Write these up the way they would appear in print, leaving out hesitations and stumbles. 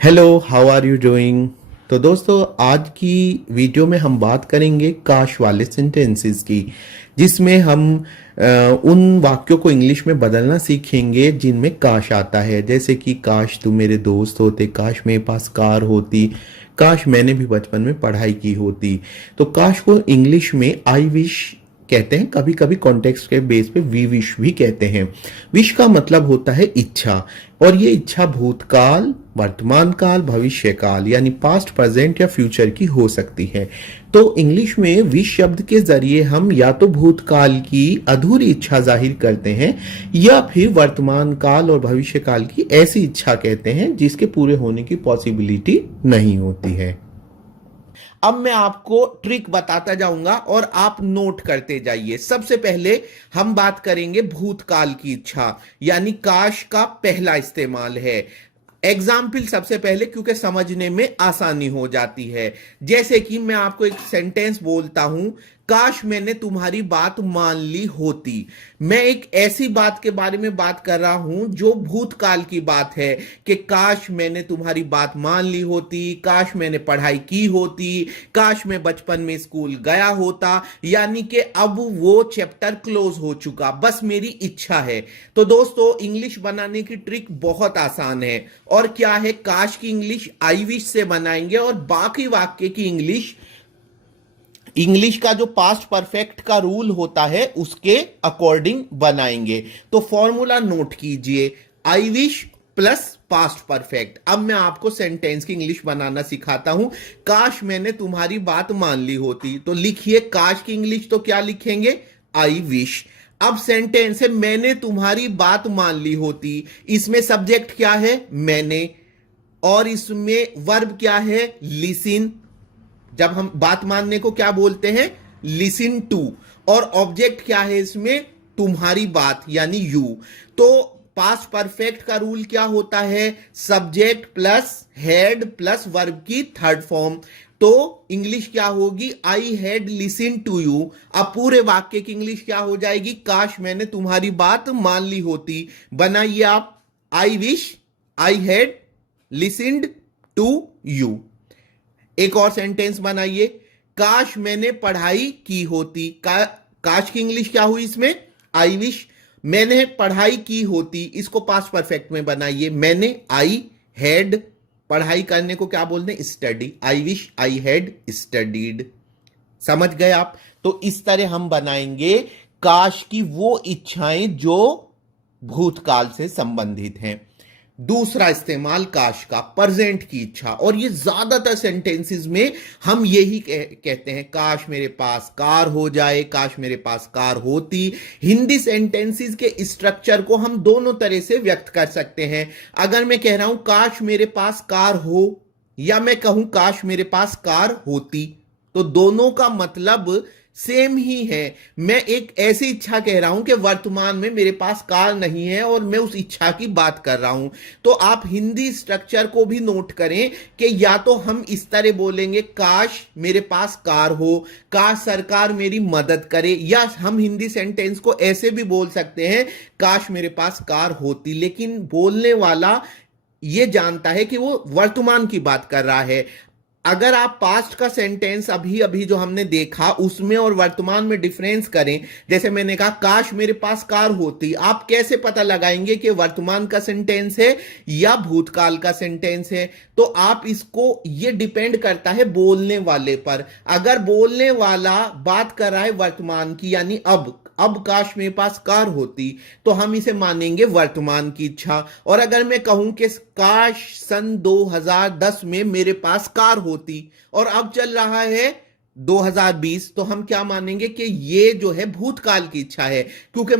Hello, how are you doing. तो दोस्तों, आज की वीडियो में हम बात करेंगे काश वाले सेंटेंसेस की, जिसमें हम उन वाक्यों को इंग्लिश में बदलना सीखेंगे जिनमें काश आता है। जैसे कि काश तुम मेरे दोस्त होते, काश मेरे पास कार होती, काश मैंने भी बचपन में पढ़ाई की होती। तो काश को इंग्लिश में आई विश कहते हैं, कभी कभी कॉन्टेक्स्ट के बेस पे वी विश भी कहते हैं। विश का मतलब होता है इच्छा, और ये इच्छा भूतकाल, वर्तमान काल, भविष्य काल यानी पास्ट, प्रेजेंट या फ्यूचर की हो सकती है। तो इंग्लिश में विश शब्द के जरिए हम या तो भूतकाल की अधूरी इच्छा जाहिर करते हैं या फिर वर्तमान काल और भविष्य काल की ऐसी इच्छा कहते हैं जिसके पूरे होने की पॉसिबिलिटी नहीं होती है। अब मैं आपको ट्रिक बताता जाऊंगा और आप नोट करते जाइए। सबसे पहले हम बात करेंगे भूतकाल की इच्छा, यानी काश का पहला इस्तेमाल है। एग्जाम्पल सबसे पहले, क्योंकि समझने में आसानी हो जाती है। जैसे कि मैं आपको एक सेंटेंस बोलता हूं, काश मैंने तुम्हारी बात मान ली होती। मैं एक ऐसी बात के बारे में बात कर रहा हूं जो भूतकाल की बात है कि काश मैंने तुम्हारी बात मान ली होती, काश मैंने पढ़ाई की होती, काश मैं बचपन में स्कूल गया होता। यानी कि अब वो चैप्टर क्लोज हो चुका, बस मेरी इच्छा है। तो दोस्तों, इंग्लिश बनाने की ट्रिक बहुत आसान है। और क्या है, काश की इंग्लिश आई विश से बनाएंगे और बाकी वाक्य की इंग्लिश का जो पास्ट परफेक्ट का रूल होता है उसके अकॉर्डिंग बनाएंगे। तो फॉर्मूला नोट कीजिए, I wish plus past perfect. अब मैं आपको सेंटेंस की इंग्लिश बनाना सिखाता हूं। काश मैंने तुम्हारी बात मान ली होती, तो लिखिए काश की इंग्लिश तो क्या लिखेंगे, आई विश। अब सेंटेंस है मैंने तुम्हारी बात मान ली होती, इसमें सब्जेक्ट क्या है, मैंने, और इसमें वर्ब क्या है, लिसन। जब हम बात मानने को क्या बोलते हैं, लिसन टू। और ऑब्जेक्ट क्या है इसमें, तुम्हारी बात यानी यू। तो पास्ट परफेक्ट का रूल क्या होता है, subject plus had plus verb की थर्ड फॉर्म। तो इंग्लिश क्या होगी, I had listen to you. अब पूरे वाक्य की इंग्लिश क्या हो जाएगी, काश मैंने तुम्हारी बात मान ली होती। बनाइए आप, I wish I had listened to you. एक और सेंटेंस बनाइए, काश मैंने पढ़ाई की होती। काश की इंग्लिश क्या हुई इसमें, आई विश। मैंने पढ़ाई की होती, इसको पास्ट परफेक्ट में बनाइए, मैंने आई हैड, पढ़ाई करने को क्या बोलते हैं, study. I wish I had studied. समझ गए आप। तो इस तरह हम बनाएंगे काश की वो इच्छाएं जो भूतकाल से संबंधित हैं। दूसरा इस्तेमाल काश का, प्रेजेंट की इच्छा, और ये ज्यादातर सेंटेंसेस में हम यही कहते हैं, काश मेरे पास कार हो जाए, काश मेरे पास कार होती। हिंदी सेंटेंसेस के स्ट्रक्चर को हम दोनों तरह से व्यक्त कर सकते हैं। अगर मैं कह रहा हूं काश मेरे पास कार हो, या मैं कहूं काश मेरे पास कार होती, तो दोनों का मतलब सेम ही है। मैं एक ऐसी इच्छा कह रहा हूं कि वर्तमान में मेरे पास कार नहीं है और मैं उस इच्छा की बात कर रहा हूं। तो आप हिंदी स्ट्रक्चर को भी नोट करें कि या तो हम इस तरह बोलेंगे, काश मेरे पास कार हो, काश सरकार मेरी मदद करे, या हम हिंदी सेंटेंस को ऐसे भी बोल सकते हैं, काश मेरे पास कार होती। लेकिन बोलने वाला ये जानता है कि वो वर्तमान की बात कर रहा है। अगर आप पास्ट का सेंटेंस अभी अभी जो हमने देखा उसमें और वर्तमान में डिफरेंस करें, जैसे मैंने कहा काश मेरे पास कार होती, आप कैसे पता लगाएंगे कि वर्तमान का सेंटेंस है या भूतकाल का सेंटेंस है। तो आप इसको, ये डिपेंड करता है बोलने वाले पर। अगर बोलने वाला बात कर रहा है वर्तमान की, यानी अब काश मेरे पास कार होती, तो हम इसे मानेंगे वर्तमान की इच्छा। और अगर मैं कहूं कि काश सन 2010 में मेरे पास कार होती, और अब चल रहा है 2020, तो हम क्या मानेंगे कि ये जो है भूतकाल की इच्छा है, क्योंकि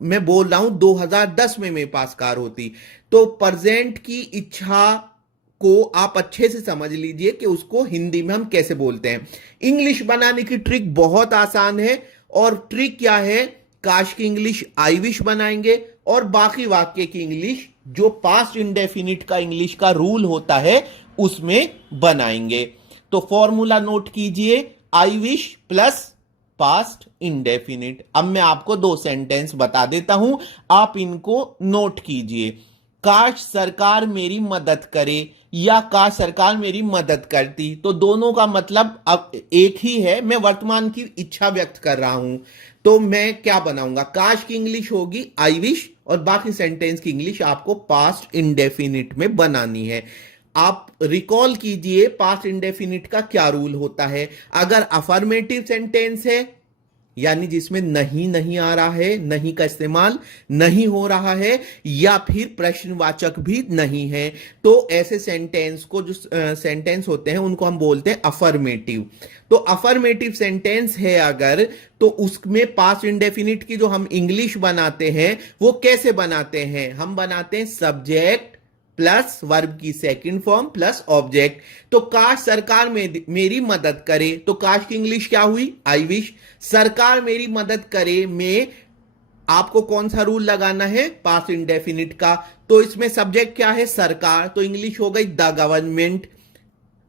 मैं बोल रहा हूं 2010 में मेरे पास कार होती। तो प्रेजेंट की इच्छा को आप अच्छे से समझ लीजिए कि उसको हिंदी में हम कैसे बोलते हैं। इंग्लिश बनाने की ट्रिक बहुत आसान है, और ट्रिक क्या है, काश की इंग्लिश आई विश बनाएंगे और बाकी वाक्य की इंग्लिश जो पास्ट इंडेफिनिट का इंग्लिश का रूल होता है उसमें बनाएंगे। तो फॉर्मूला नोट कीजिए, I wish plus past indefinite. अब मैं आपको दो सेंटेंस बता देता हूं, आप इनको नोट कीजिए। काश सरकार मेरी मदद करे या काश सरकार मेरी मदद करती, तो दोनों का मतलब अब एक ही है। मैं वर्तमान की इच्छा व्यक्त कर रहा हूं, तो मैं क्या बनाऊंगा, काश की इंग्लिश होगी आई विश, और बाकी सेंटेंस की इंग्लिश आपको पास्ट इंडेफिनिट में बनानी है। आप रिकॉल कीजिए पास्ट इंडेफिनिट का क्या रूल होता है। अगर अफर्मेटिव सेंटेंस है, यानी जिसमें नहीं नहीं आ रहा है, नहीं का इस्तेमाल नहीं हो रहा है, या फिर प्रश्नवाचक भी नहीं है, तो ऐसे सेंटेंस को, जो सेंटेंस होते हैं उनको हम बोलते हैं अफर्मेटिव। तो अफर्मेटिव सेंटेंस है अगर, तो उसमें पास्ट इंडेफिनिट की जो हम इंग्लिश बनाते हैं वो कैसे बनाते हैं, हम बनाते हैं सब्जेक्ट प्लस वर्ब की सेकंड फॉर्म प्लस ऑब्जेक्ट। तो काश सरकार मेरी मदद करे, तो काश की इंग्लिश क्या हुई, आई विश। सरकार मेरी मदद करे में आपको कौन सा रूल लगाना है, पास्ट इंडेफिनिट का। तो इसमें सब्जेक्ट क्या है, सरकार, तो इंग्लिश हो गई द गवर्नमेंट।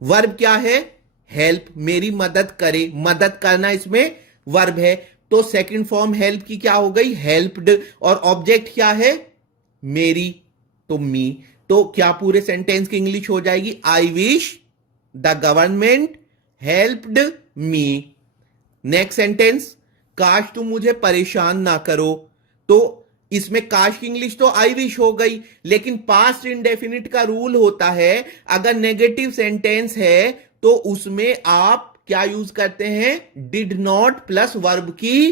वर्ब क्या है, हेल्प, मेरी मदद करे, मदद करना इसमें वर्ब है, तो सेकंड फॉर्म हेल्प की क्या हो गई, हेल्प्ड। और ऑब्जेक्ट क्या है, मेरी, तो मी। तो क्या पूरे सेंटेंस की इंग्लिश हो जाएगी, I wish the government helped me. Next sentence, काश तुम मुझे परेशान ना करो, तो इसमें काश की इंग्लिश तो आई विश हो गई, लेकिन पास्ट इंडेफिनिट का रूल होता है अगर नेगेटिव सेंटेंस है तो उसमें आप क्या यूज करते हैं, डिड नॉट प्लस वर्ब की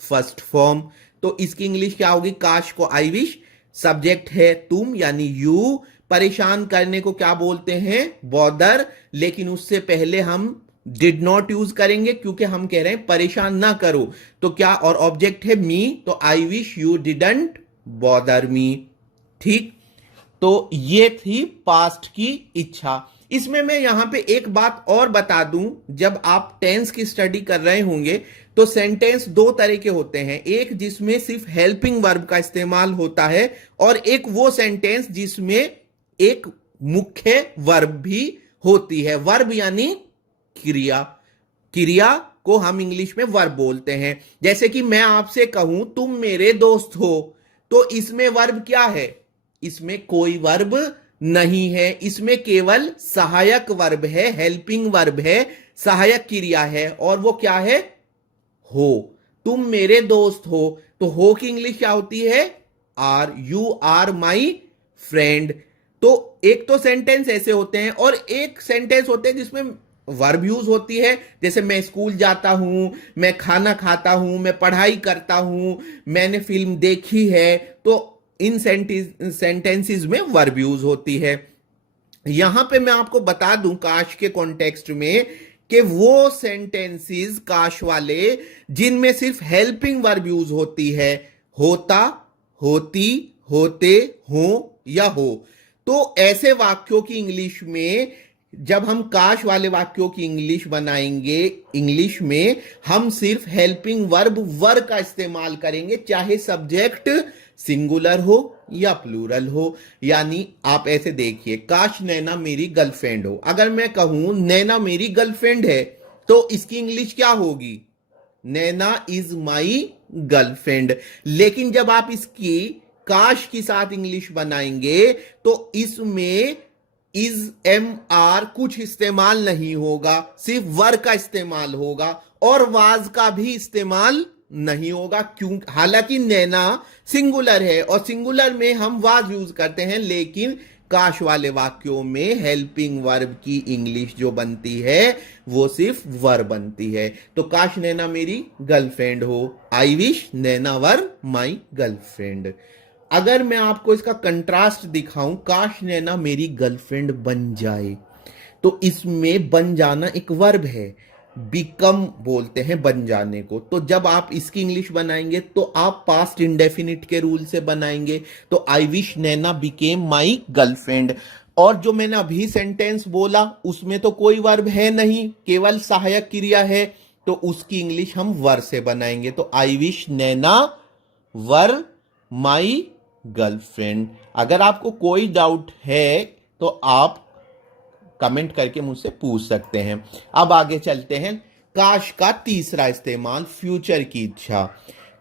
फर्स्ट फॉर्म। तो इसकी इंग्लिश क्या होगी, काश को आई विश, सब्जेक्ट है तुम यानी यू, परेशान करने को क्या बोलते हैं, बॉदर, लेकिन उससे पहले हम डिड नॉट यूज करेंगे क्योंकि हम कह रहे हैं परेशान ना करो। तो क्या, और ऑब्जेक्ट है मी, तो I wish you didn't bother me. ठीक, तो ये थी पास्ट की इच्छा। इसमें मैं यहां पे एक बात और बता दूं, जब आप टेंस की स्टडी कर रहे होंगे तो सेंटेंस दो तरह के होते हैं, एक जिसमें सिर्फ हेल्पिंग वर्ब का इस्तेमाल होता है और एक वो सेंटेंस जिसमें एक मुख्य वर्ब भी होती है। वर्ब यानी क्रिया, क्रिया को हम इंग्लिश में वर्ब बोलते हैं। जैसे कि मैं आपसे कहूं तुम मेरे दोस्त हो, तो इसमें वर्ब क्या है, इसमें कोई वर्ब नहीं है, इसमें केवल सहायक वर्ब है, हेल्पिंग वर्ब है, सहायक क्रिया है, और वो क्या है, हो। तुम मेरे दोस्त हो, तो हो की इंग्लिश क्या होती है, are, you are my friend. तो एक तो सेंटेंस ऐसे होते हैं और एक सेंटेंस होते हैं जिसमें वर्ब यूज होती है, जैसे मैं स्कूल जाता हूं, मैं खाना खाता हूं, मैं पढ़ाई करता हूं, मैंने फिल्म देखी है। तो इन सेंटेंसेस में वर्ब यूज होती है। यहां पे मैं आपको बता दूं काश के कॉन्टेक्स्ट में कि वो सेंटेंसेस काश वाले जिनमें सिर्फ हेल्पिंग वर्ब यूज होती है, होता, होती, होते, हो या हो। तो ऐसे वाक्यों की इंग्लिश में जब हम काश वाले वाक्यों की इंग्लिश बनाएंगे, इंग्लिश में हम सिर्फ हेल्पिंग वर्ब वर का इस्तेमाल करेंगे, चाहे सब्जेक्ट सिंगुलर हो या प्लूरल हो। यानी आप ऐसे देखिए, काश नैना मेरी गर्लफ्रेंड हो, अगर मैं कहूं नैना मेरी गर्लफ्रेंड है तो इसकी इंग्लिश क्या होगी, नैना इज माई गर्लफ्रेंड। लेकिन जब आप इसकी काश के साथ इंग्लिश बनाएंगे तो इसमें इज, एम, आर कुछ इस्तेमाल नहीं होगा, सिर्फ वर का इस्तेमाल होगा और वाज का भी इस्तेमाल नहीं होगा। क्यों, हालांकि नैना सिंगुलर है और सिंगुलर में हम वाज यूज करते हैं, लेकिन काश वाले वाक्यों में हेल्पिंग वर्ब की इंग्लिश जो बनती है वो सिर्फ वर बनती है। तो काश नैना मेरी गर्लफ्रेंड हो, I wish Naina were my girlfriend. अगर मैं आपको इसका कंट्रास्ट दिखाऊं, काश नैना मेरी गर्लफ्रेंड बन जाए, तो इसमें बन जाना एक वर्ब है, बिकम बोलते हैं बन जाने को। तो जब आप इसकी इंग्लिश बनाएंगे तो आप पास्ट इंडेफिनिट के रूल से बनाएंगे, तो I wish Naina became my girlfriend. और जो मैंने अभी सेंटेंस बोला उसमें तो कोई वर्ब है नहीं, केवल सहायक क्रिया है, तो उसकी इंग्लिश हम वर से बनाएंगे। तो I wish Naina were my girlfriend. अगर आपको कोई डाउट है तो आप कमेंट करके मुझसे पूछ सकते हैं। अब आगे चलते हैं, काश का तीसरा इस्तेमाल, फ्यूचर की इच्छा।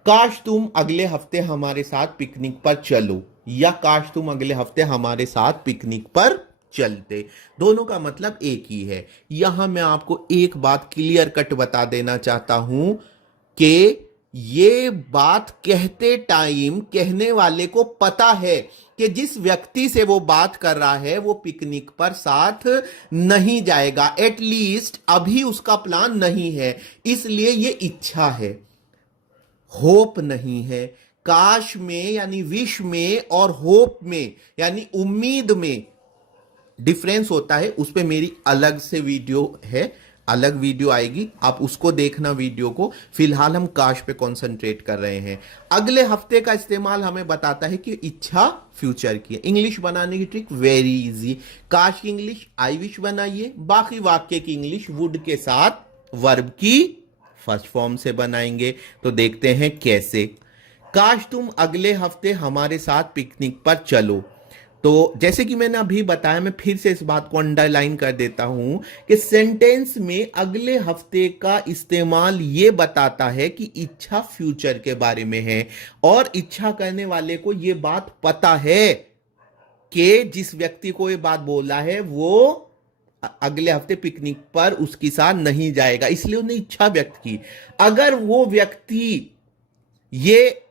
काश तुम अगले हफ्ते हमारे साथ पिकनिक पर चलो, या काश तुम अगले हफ्ते हमारे साथ पिकनिक पर चलते। दोनों का मतलब एक ही है। यहां मैं आपको एक बात क्लियर कट बता देना चाहता हूं कि ये बात कहते टाइम कहने वाले को पता है कि जिस व्यक्ति से वो बात कर रहा है वो पिकनिक पर साथ नहीं जाएगा, एटलीस्ट अभी उसका प्लान नहीं है, इसलिए ये इच्छा है, होप नहीं है। काश में यानी विश में और होप में यानी उम्मीद में डिफरेंस होता है। उस पे मेरी अलग से वीडियो है, अलग वीडियो आएगी, आप उसको देखना वीडियो को। फिलहाल हम काश पे कंसंट्रेट कर रहे हैं। अगले हफ्ते का इस्तेमाल हमें बताता है कि इच्छा फ्यूचर की है। इंग्लिश बनाने की ट्रिक वेरी इजी। काश की इंग्लिश आई विश बनाइए, बाकी वाक्य की इंग्लिश वुड के साथ वर्ब की फर्स्ट फॉर्म से बनाएंगे। तो देखते हैं कैसे। काश तुम अगले हफ्ते हमारे साथ पिकनिक पर चलो। तो जैसे कि मैंने अभी बताया, मैं फिर से इस बात को अंडरलाइन कर देता हूं कि सेंटेंस में अगले हफ्ते का इस्तेमाल यह बताता है कि इच्छा फ्यूचर के बारे में है और इच्छा करने वाले को यह बात पता है कि जिस व्यक्ति को यह बात बोला है वो अगले हफ्ते पिकनिक पर उसके साथ नहीं जाएगा, इसलिए उसने इच्छा व्यक्त की। अगर वो व्यक्ति ये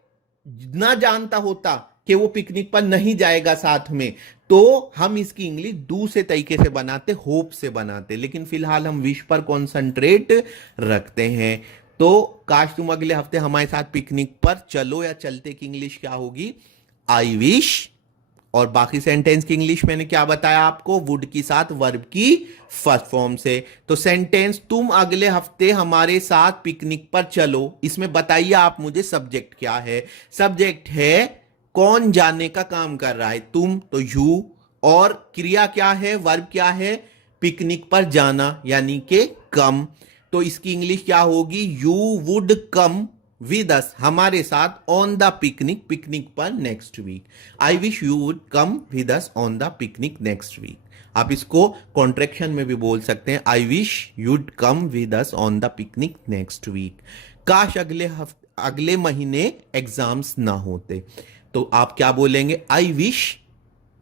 ना जानता होता कि वो पिकनिक पर नहीं जाएगा साथ में, तो हम इसकी इंग्लिश दूसरे तरीके से बनाते, होप से बनाते। लेकिन फिलहाल हम विश पर कॉन्सेंट्रेट रखते हैं। तो काश तुम अगले हफ्ते हमारे साथ पिकनिक पर चलो या चलते की इंग्लिश क्या होगी? I wish. और बाकी सेंटेंस की इंग्लिश मैंने क्या बताया आपको? वुड के साथ वर्ब की फर्स्ट फॉर्म से। तो सेंटेंस तुम अगले हफ्ते हमारे साथ पिकनिक पर चलो, इसमें बताइए आप मुझे सब्जेक्ट क्या है। सब्जेक्ट है कौन जाने का काम कर रहा है, तुम तो यू, और क्रिया क्या है, वर्ब क्या है, पिकनिक पर जाना यानी कि कम। तो इसकी इंग्लिश क्या होगी? You would come with us, हमारे साथ, ऑन द पिकनिक, पिकनिक पर next week. I wish you would come with us on the picnic next week. आप इसको कॉन्ट्रैक्शन में भी बोल सकते हैं, I wish you'd come with us on the picnic next week. काश अगले महीने एग्जाम्स ना होते, तो आप क्या बोलेंगे? I wish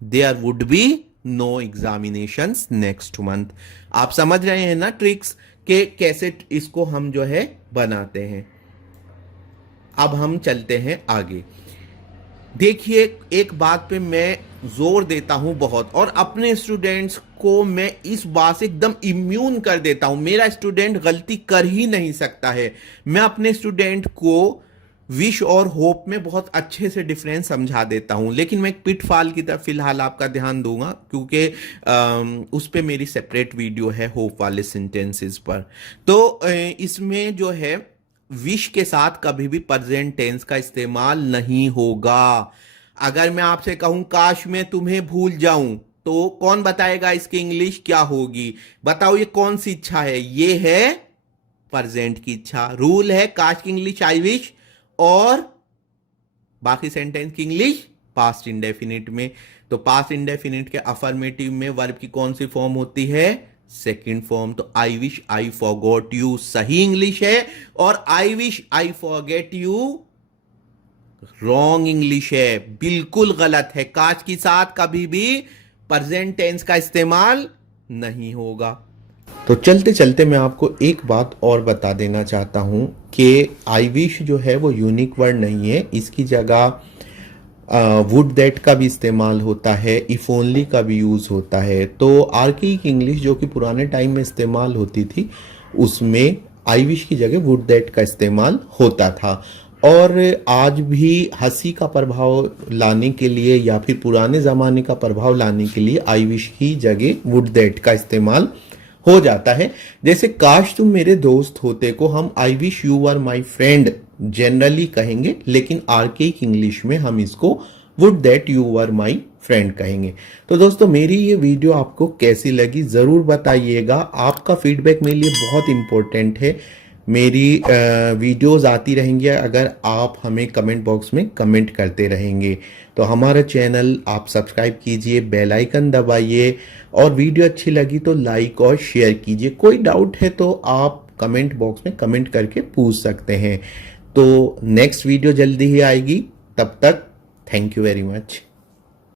there would be no examinations next month. आप समझ रहे हैं ना ट्रिक्स के कैसे इसको हम जो है बनाते हैं। अब हम चलते हैं आगे। देखिए, एक बात पे मैं जोर देता हूं बहुत, और अपने स्टूडेंट्स को मैं इस बात से एकदम इम्यून कर देता हूं। मेरा स्टूडेंट गलती कर ही नहीं सकता है। मैं अपने स्टूडेंट को विश और होप में बहुत अच्छे से डिफरेंस समझा देता हूं, लेकिन मैं एक पिटफॉल की तरफ फिलहाल आपका ध्यान दूंगा, क्योंकि उस पे मेरी सेपरेट वीडियो है होप वाले सेंटेंसेस पर। तो इसमें जो है विश के साथ कभी भी प्रेजेंट टेंस का इस्तेमाल नहीं होगा। अगर मैं आपसे कहूं काश मैं तुम्हें भूल जाऊं, तो कौन बताएगा इसकी इंग्लिश क्या होगी? बताओ, ये कौन सी इच्छा है? ये है प्रेजेंट की इच्छा। रूल है काश की इंग्लिश आई विश, और बाकी सेंटेंस की इंग्लिश पास्ट इंडेफिनिट में। तो पास्ट इंडेफिनिट के अफर्मेटिव में वर्ब की कौन सी फॉर्म होती है? Second form. तो I wish I forgot you सही इंग्लिश है, और I wish I forget you wrong English है, बिल्कुल गलत है। काश के साथ कभी भी प्रेजेंट टेंस का इस्तेमाल नहीं होगा। तो चलते चलते मैं आपको एक बात और बता देना चाहता हूं कि आई विश जो है वो यूनिक वर्ड नहीं है। इसकी जगह वुड दैट का भी इस्तेमाल होता है, इफ ओनली का भी यूज होता है। तो आर्किक इंग्लिश जो कि पुराने टाइम में इस्तेमाल होती थी, उसमें आई विश की जगह वुड दैट का इस्तेमाल होता था। और आज भी हंसी का प्रभाव लाने के लिए या फिर पुराने जमाने का प्रभाव लाने के लिए आई विश की जगह वुड दैट का इस्तेमाल हो जाता है। जैसे काश तुम मेरे दोस्त होते को हम I wish you are my friend generally कहेंगे, लेकिन आर्केइक इंग्लिश में हम इसको would that you are my friend कहेंगे। तो दोस्तों, मेरी ये वीडियो आपको कैसी लगी जरूर बताइएगा। आपका फीडबैक मेरे लिए बहुत इंपॉर्टेंट है। मेरी वीडियोस आती रहेंगी अगर आप हमें कमेंट बॉक्स में कमेंट करते रहेंगे। तो हमारा चैनल आप सब्सक्राइब कीजिए, बेल आइकन दबाइए, और वीडियो अच्छी लगी तो लाइक और शेयर कीजिए। कोई डाउट है तो आप कमेंट बॉक्स में कमेंट करके पूछ सकते हैं। तो नेक्स्ट वीडियो जल्दी ही आएगी, तब तक थैंक यू वेरी मच।